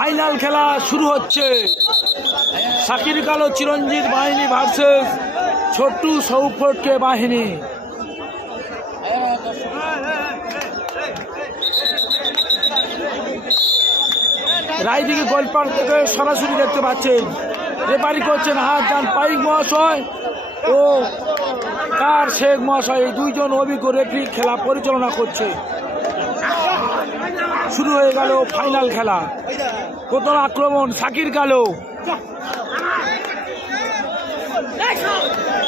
Final খেলা শুরু হচ্ছে। শাকির কালো চিরঞ্জিত বাহিনী ভার্সেস ছোট্টু সৌফটকে বাহিনী। রায়দিঘি গোলপাড় থেকে সরাসরি দেখতে পাচ্ছেন। রেফারি করছেন হাসান পাইক মহাশয় ও কার শেখ মহাশয়, এই দুইজন অভিজ্ঞ রেফারি খেলা পরিচালনা করছে। শুরু হয়ে গেল ফাইনাল খেলা। প্রথম আক্রমণ শাকির কালো,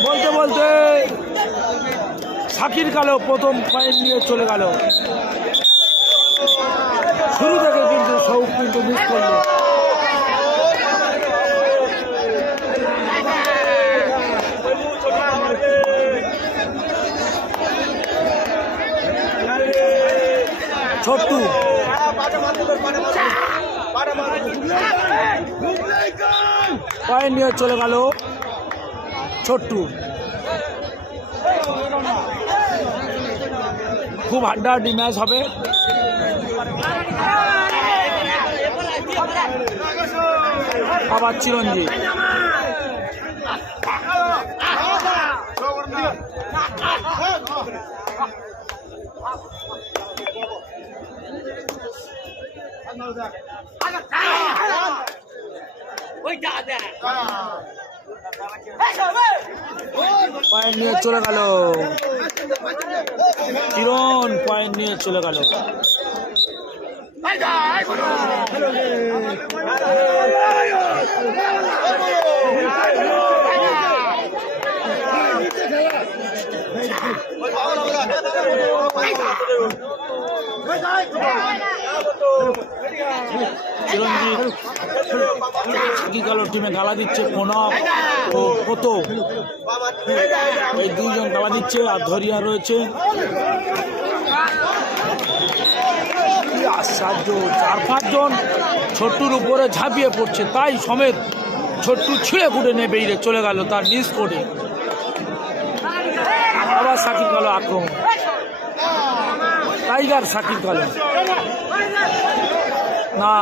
বলতে বলতে শাকির কালো প্রথম পয়েন্ট নিয়ে চলে গেল। শুরু থেকে কিন্তু সৌফ কিন্তু মিস করলো। ছোট্টু পয়েন্ট নিয়ে চলে গেল ছোট্টু। খুব হাড্ডাহাড্ডি ম্যাচ হবে। আবার চিরঞ্জিত, পয়েন্ট নিয়ে চলে গেল কিরণ, পয়েন্ট নিয়ে চলে গেল। চিরঞ্জিত শাকির কালো টিমে গালা দিচ্ছে প্রণব ও প্রতো, এই দুইজন গালা দিচ্ছে। আর ধরিয়া রয়েছে। আশ্চর্য, 4-5 জন ছোট্টুর উপরে ঝাঁপিয়ে পড়ছে, তাই সমেত ছোট্টু ছিঁড়ে ফুটে নিয়ে বেরিয়ে চলে গেল তার নিজ কোর্টে। আবার শাকির কালো আক্রমণ, টাইগার শাকির কালো না,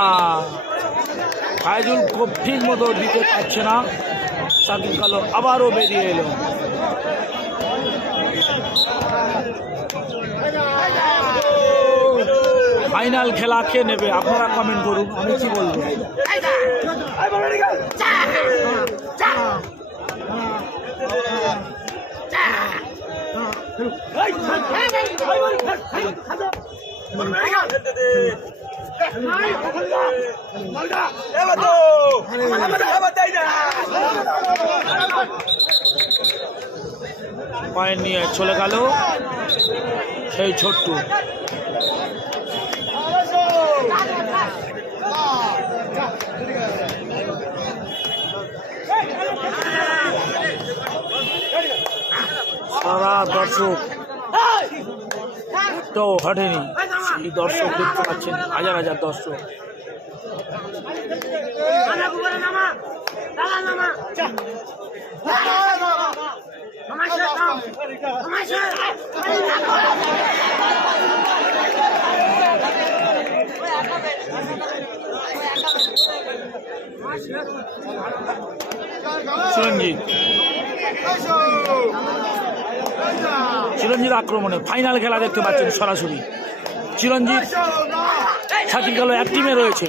ফায়জুল খুব ঠিক মতো দিতে পারছে না। শাকির কালো আবারও বেরিয়ে এলো। ফাইনাল খেলা কে নেবে আপনারা কমেন্ট করুন, আমি কি বলবো। পয়েন্ট নিয়ে চলে গেল সেই ছোট্টু। সারা দর্শক তো হটেনি, সেই দর্শক দেখতে পাচ্ছেন, হাজার হাজার দর্শক। চিরঞ্জিত আক্রমণে ফাইনাল খেলা দেখতে পাচ্ছেন সরাসরি। চিরঞ্জিত শাকির কালো এক টিমে রয়েছে,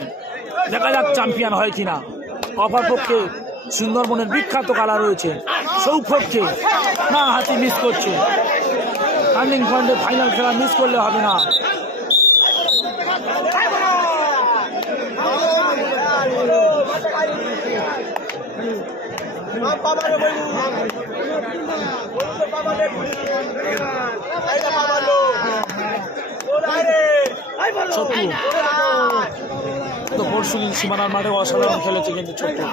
দেখা যাক চ্যাম্পিয়ন হয় কিনা। অপরপক্ষে সুন্দরবনের বিখ্যাত কালা রয়েছে সৌফটকে, না হাতি মিস করছে। টার্নিং পয়েন্টে ফাইনাল খেলা মিস করলে হবে না। তো পরশু দিন সীমানার মাঠে অসাধারণ খেলেছে কিন্তু ছোট্টু।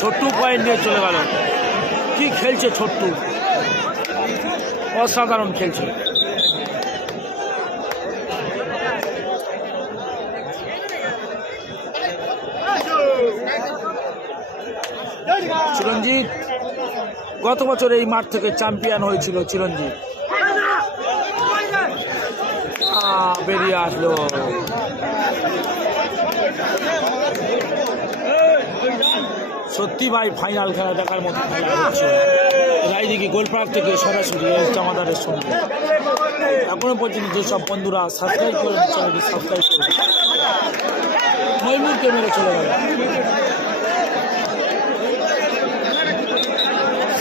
ছোট্টু পয়েন্ট নিয়ে চলে গেল। কি খেলছে ছোট্টু, অসাধারণ খেলছে। চিরঞ্জিত গত বছর এই মাঠ থেকে চ্যাম্পিয়ন হয়েছিল চিরঞ্জিত। বেরিয়ে আসলো। সত্যি ভাই ফাইনাল খেলা দেখার মতো খেলা হচ্ছে। রায়দিঘি গোলপাড় থেকে সরাসরি জামাদারের সঙ্গে। এখনো পর্যন্ত যেসব বন্ধুরা সাবস্ক্রাইব করেন চ্যানেলটি সাবস্ক্রাইব করুন। ময়ূরকে মেরে চলে গেল।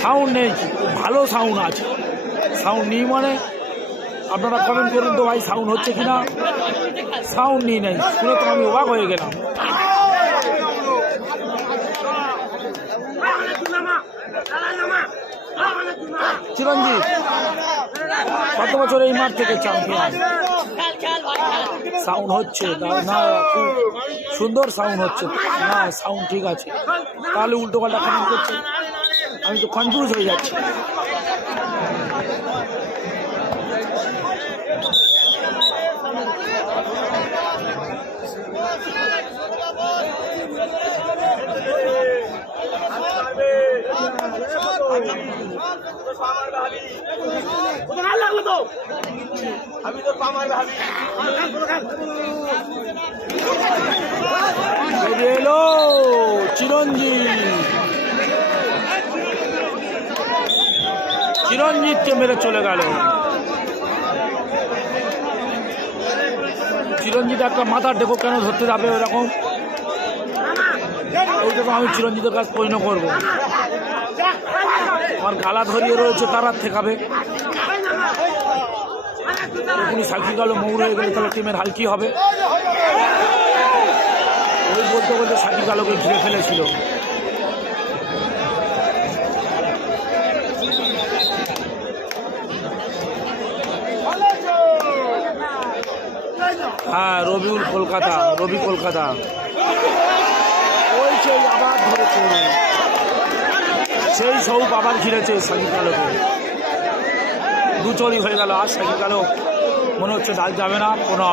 সাউন্ড নেই, ভালো সাউন্ড আছে। সাউন্ড নেই মানে আপনারা কমেন্ট করুন তো ভাই সাউন্ড হচ্ছে কিনা। সাউন্ড নেই শুনে তো আমি অবাক হয়ে গেলাম। চিরঞ্জিত কত বছর এই মাঠ থেকে চ্যাম্পিয়ন। সাউন্ড হচ্ছে না, খুব সুন্দর সাউন্ড হচ্ছে না, সাউন্ড ঠিক আছে। তাহলে উল্টো পাল্টা কমেন্ট করছে, আমি তো কনফিউজ হয়ে যাচ্ছি। এলো চিরঞ্জিতকে মেরে চলে গেল। চিরঞ্জিত একটা মাথার ডেকো কেন ধরতে যাবে ওরকম? এইটা তো আমি চিরঞ্জিতের কাজ পরিণত করবো। আমার গালা ধরিয়ে রয়েছে, তারা ঠেকাবে। এখনই সাক্ষী গেল মৌর হয়ে গেলে তাহলে টিমের হাল কি হবে? ওই বলতে বলতে সাক্ষী গালোকে ঘিরে ফেলেছিল। হ্যাঁ রবি কলকাতা ওই সেই আবার ধরেছে, সেই সৌপ আবার ঘিরেছে সাকিব আলোকে। দুচড়ি হয়ে গেল। আর সাকিব আলো মনে হচ্ছে ডাল যাবে না। কোনো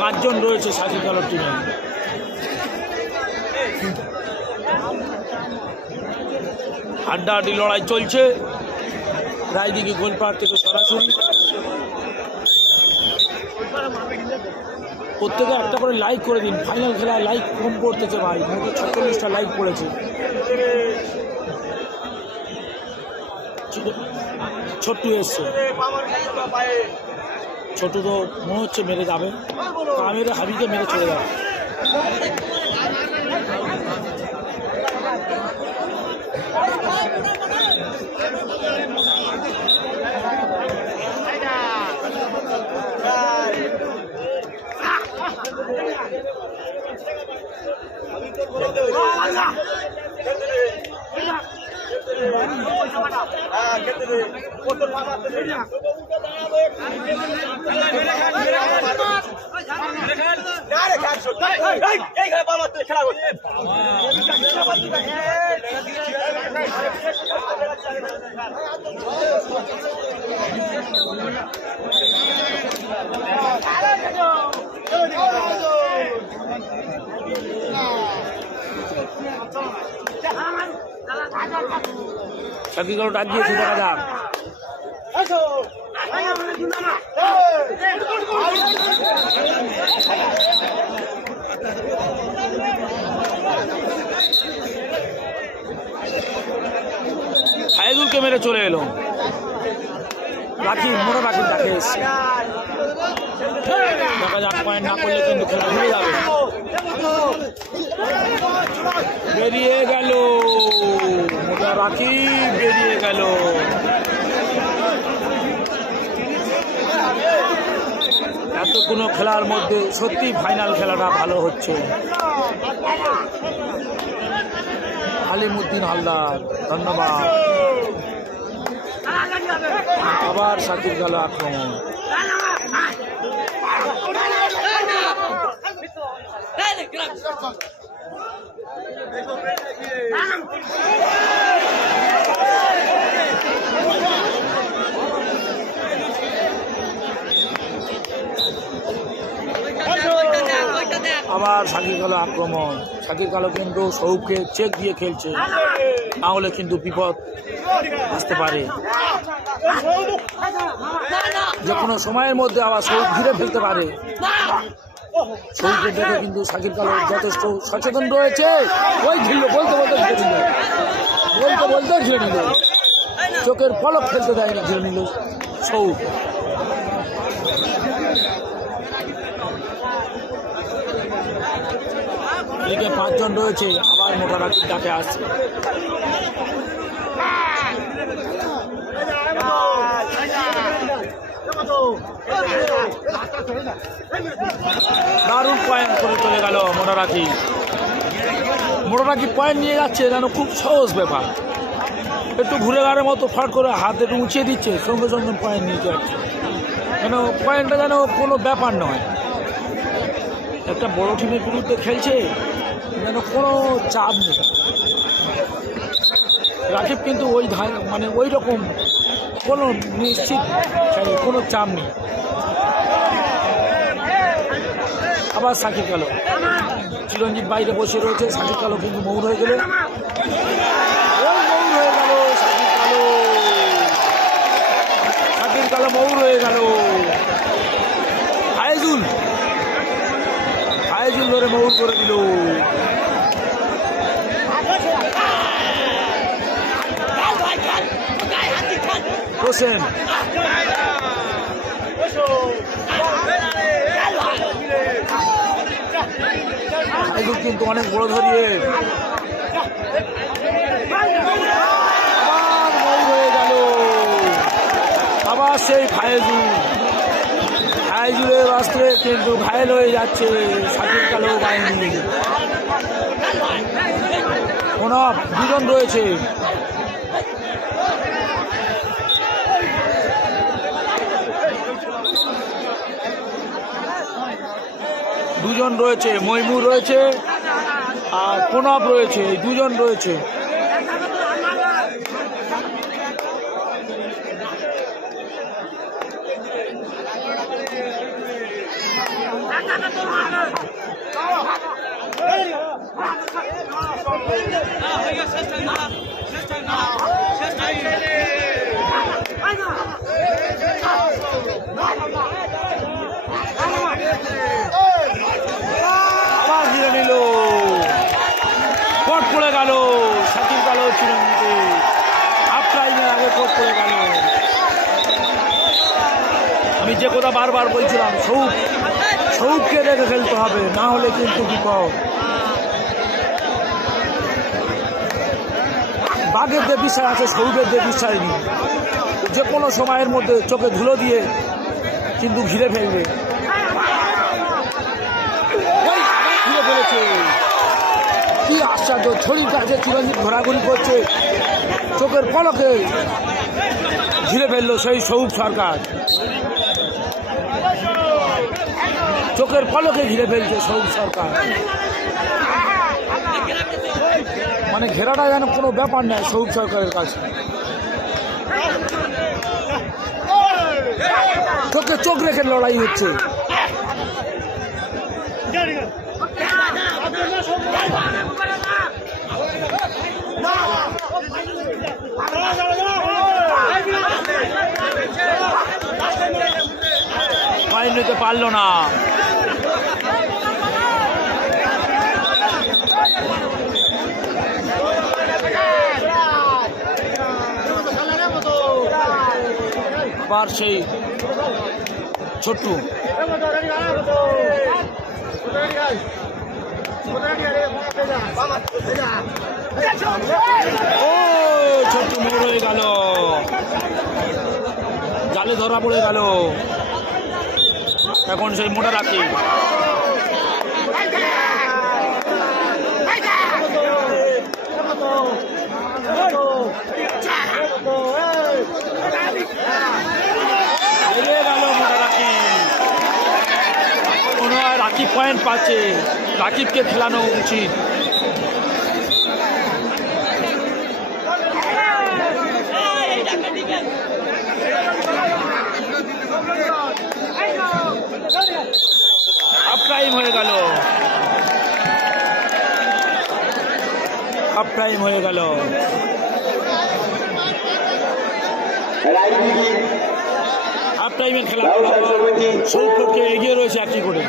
5 জন রয়েছে সাকিব আলোর টিমে। হাড্ডাহাড্ডি লড়াই চলছে রায়দিঘি গোলপাড় থেকে সরাসরি। প্রত্যেকে একটা করে লাইক করে দিন। ফাইনাল খেলা লাইক কম পড়তেছে ভাই, মোটে 46টা লাইক পড়েছে। ছোট্টু এসছে, ছোট্টু তো মনে হচ্ছে মেরে যাবে। আমির হাবিকে মেরে চলে যাবে। সাকিবগুলো ডাক দিয়েছে, দেখা যাক। সাইদুলকে মেরে চলে এলো। রাখি মোটা রাখি ডাকে এসছে। দেখা যাক, পয়েন্ট না করলে কিন্তু খেলা ভুলে যাবে। বেরিয়ে গেল মোটা রাখি, বেরিয়ে গেল। এতগুলো খেলার মধ্যে সত্যি ফাইনাল খেলাটা ভালো হচ্ছে। আলিমউদ্দিন হালদার ধন্যবাদ। আবার সাকিব গেল আক্রমণ। আবার সাকিব কালো আক্রমণ। সাকিব কালো কিন্তু সৌকে চেক দিয়ে খেলছে, তাহলে কিন্তু বিপদ আসতে পারে। যে কোনো সময়ের মধ্যে আবার সৌক ঘিরে ফেলতে পারে। সৌকে দেখে কিন্তু সাকিব কালো যথেষ্ট সচেতন রয়েছে। ওই ঘিরল, বলতে বলতে ঘিরে নিল, বলতে বলতে ঘিরে নিল, চোখের পলক ফেলতে দেয়নি, ঘিরে নিল সৌক। এদিকে 5 জন রয়েছে, আবার মোটারাকির ডাকে আসছে। দারুণ পয়েন্ট করে চলে গেল মোটারাকি। মোটারাকি পয়েন্ট নিয়ে যাচ্ছে যেন খুব সহজ ব্যাপার। একটু ঘুরে গাড়ের মতো ফট করে হাত একটু উঁচিয়ে দিচ্ছে, সঙ্গে সঙ্গে পয়েন্ট নিয়ে যাচ্ছে, কেন পয়েন্টটা যেন কোনো ব্যাপার নয়। একটা বড় টিমের বিরুদ্ধে খেলছে, যেন কোনো চাপ নেই। রাকিব কিন্তু ওই মানে ওই রকম কোনো নিশ্চিত কোনো চাপ নেই। আবার সাকিব কালো, চিরঞ্জিত বাইরে বসে রয়েছে, সাকিব কালো কিন্তু মৌন হয়ে গেল, সাকিব কালো মৌন হয়ে গেল। ফায়েজুল ধরে মৌন করে দিল। হোসেন কিন্তু অনেক বড় ধরিয়ে হয়ে গেল। আবার সেই ফায়েজুলের অস্ত্রে কিন্তু ঘায়েল হয়ে যাচ্ছে সাকিব কালো বাহিনী। প্রণব 2 জন রয়েছে, মইমুর রয়েছে আর প্রণব রয়েছে, এই 2 জন রয়েছে। আবার ঘিরে নিল, কোট পড়ে গেল সাকিব কালো চিরঞ্জিতে, হাফ টাইমের আগে কোট পড়ে গেল। আমি যে কথা বারবার বলছিলাম, সৌককে দেখে খেলতে হবে, না হলে কিন্তু বিপদ। বাঘের যে বিশ্বাস আছে, সৌকের যে বিশ্বাস নেই, যে কোনো সময়ের মধ্যে চোখে ধুলো দিয়ে কিন্তু ঘিরে ফেলবে। ঘিরে ফেলেছে, কি আশ্চর্য! ছড়ির কাছে চিরঞ্জিত ঘোরাঘুরি করছে, চোখের পলকে ঘিরে ফেললো সেই সৌক সরকার। চোখের পলকে ঘিরে ফেলছে সৌক সরকার। মানে ঘেরাটা যেন কোনো ব্যাপার নেই সৌক সরকারের কাছে। চোখে চোখ রেখে লড়াই হচ্ছে। পয়েন্ট নিতে পারলো না। আবার সেই ছোট্টু, ছোট্টু মোড় হয়ে গেল, জালে ধরা পড়ে গেল। এখন সেই মোটারাকি রাকিব পয়েন্ট পাচ্ছে, রাকিবকে খেলানো উচিত। হাফ টাইম হয়ে গেল। হাফ টাইম হয়ে গেল। হাফ টাইমের খেলা সৈকতকে এগিয়ে রয়েছে 1 করে।